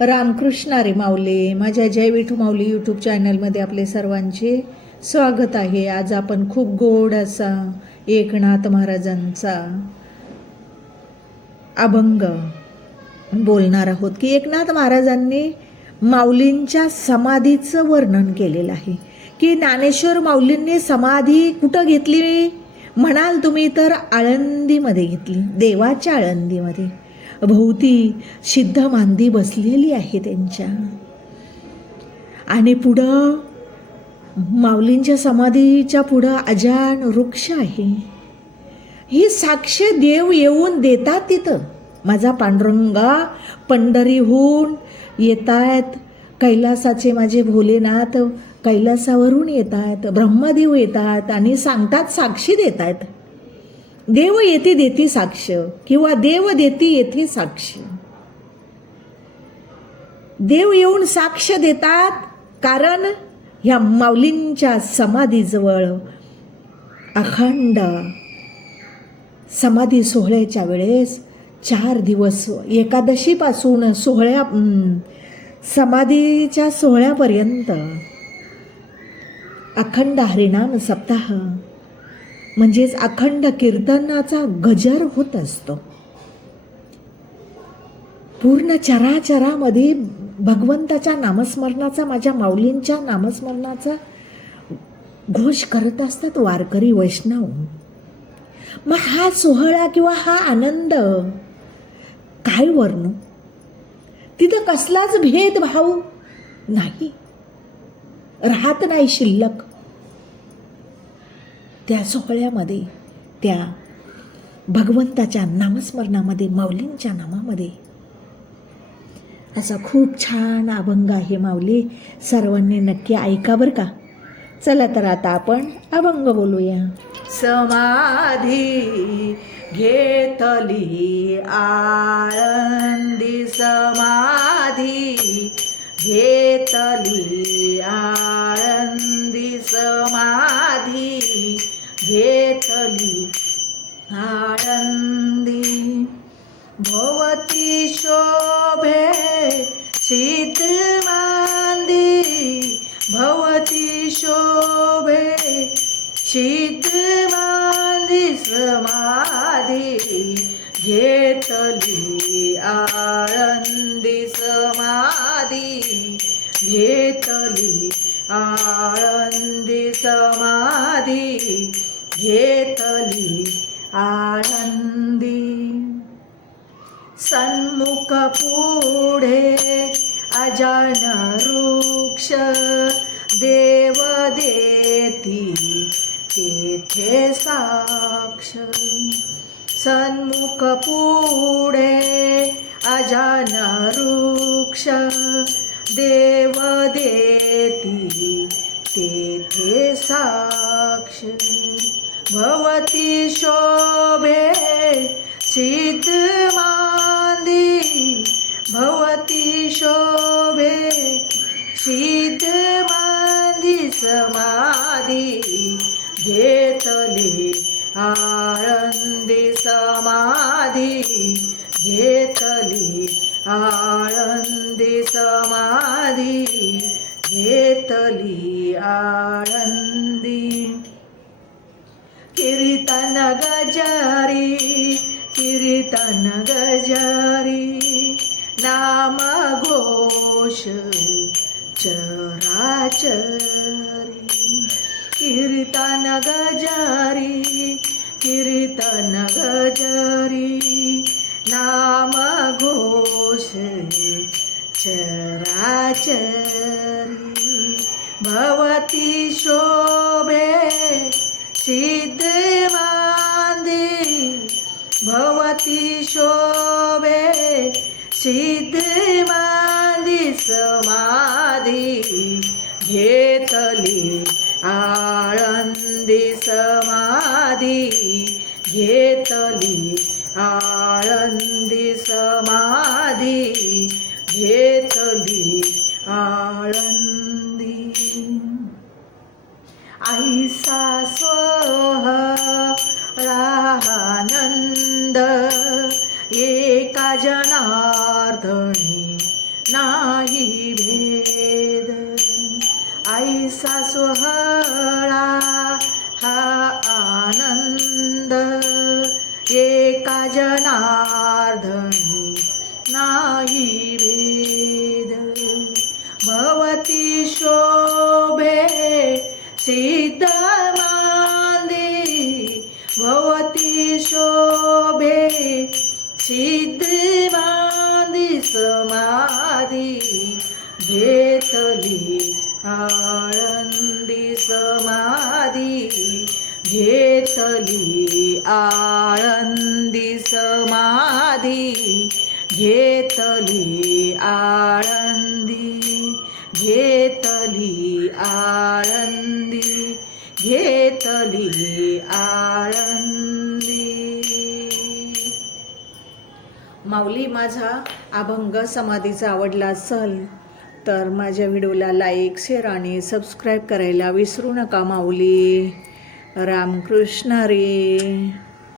रामकृष्ण रे माझ्या जय विठू माऊली यूट्यूब चॅनलमध्ये आपले सर्वांचे स्वागत आहे. आज आपण खूप गोड असा एकनाथ महाराजांचा अभंग बोलणार आहोत की एकनाथ महाराजांनी माऊलींच्या समाधीचं वर्णन केलेलं आहे. की ज्ञानेश्वर माऊलींनी समाधी कुठं घेतली? म्हणाल तुम्ही तर आळंदीमध्ये घेतली देवाच्या आळंदीमध्ये. भोवती सिद्ध मांदी बसलेली आहे त्यांच्या. आणि पुढं माऊलींच्या समाधीच्या पुढं अजान वृक्ष आहे. ही साक्ष देव येऊन देतात तिथं. माझा पांडुरंगा पंढरीहून येत आहेत कैलासाचे माझे भोलेनाथ कैलासावरून येत आहेत ब्रह्मदेव येतात आणि सांगतात साक्षी देत आहेत देव येथे देती साक्ष. किंवा देव देती येथे साक्ष. देव येऊन साक्ष देतात कारण ह्या माऊलींच्या समाधीजवळ अखंड समाधी सोहळ्याच्या वेळेस चार दिवस एकादशीपासून सोहळ्या समाधीच्या सोहळ्यापर्यंत अखंड हरिनाम सप्ताह म्हणजेच अखंड कीर्तनाचा गजर होत असतो. पूर्ण चराचरामध्ये भगवंताच्या नामस्मरणाचा माझ्या माऊलींच्या नामस्मरणाचा घोष करत असतात वारकरी वैष्णव. मग हा सोहळा किंवा हा आनंद काय वर्णू? तिथं कसलाच भेदभाव नाही. राहत नाही शिल्लक. त्या सोहळ्यामध्ये त्या भगवंताच्या नामस्मरणामध्ये माऊलींच्या नामामध्ये. असा खूप छान अभंग आहे माऊली. सर्वांनी नक्की ऐका बरं का. चला तर आता आपण अभंग बोलूया. समाधी घेतली आळंदी समाधी घेतली आ शीत मांदी भवती शोभे. शीत मांदी समाधी घेतली आळंदी समाधी. घेतली आळंदी समाधी घेतली आळंदी. सन्मुख पुढे अजान वृक्ष देव देती तेथे साक्ष. सन्मुख पुढे अजान वृक्ष देव देती तेथे साक्ष. भवती शोभे शीत मांदी भवती शोभे शीत मांदी समाधी घेतली आळंदी समाधी घेतली आळंदी समाधी घेतली आळंदी. कीर्तन गजारी कीर्तन गजारी नाम घोष चराचरी। कीर्तन गजारी कीर्तन गजारी नाम घोष चराचरी। भवती शोभे सिद्ध मांदी भवती शोभे सिद्धवादी समाधी घेतली आळंदी समाधी घेतली आळंदी समाधी घेतली आळंदी. आईसा जनार्दनी नाही भेद. ऐसा सोहळा हा आनंद. एका जनार्दनी नाही भेद. भवती शोभे सिद्ध मांदी. भवती शोभे सिद्ध आळंदी समाधी घेतली. आळंदी समाधी घेतली. आळंदी घेतली. आळंदी घेतली. आळंदी. माऊली माझा अभंग समाधीचा आवडला असल तर माझ्या व्हिडिओला लाईक शेअर आणि सबस्क्राईब करायला विसरू नका माऊली. रामकृष्ण रे.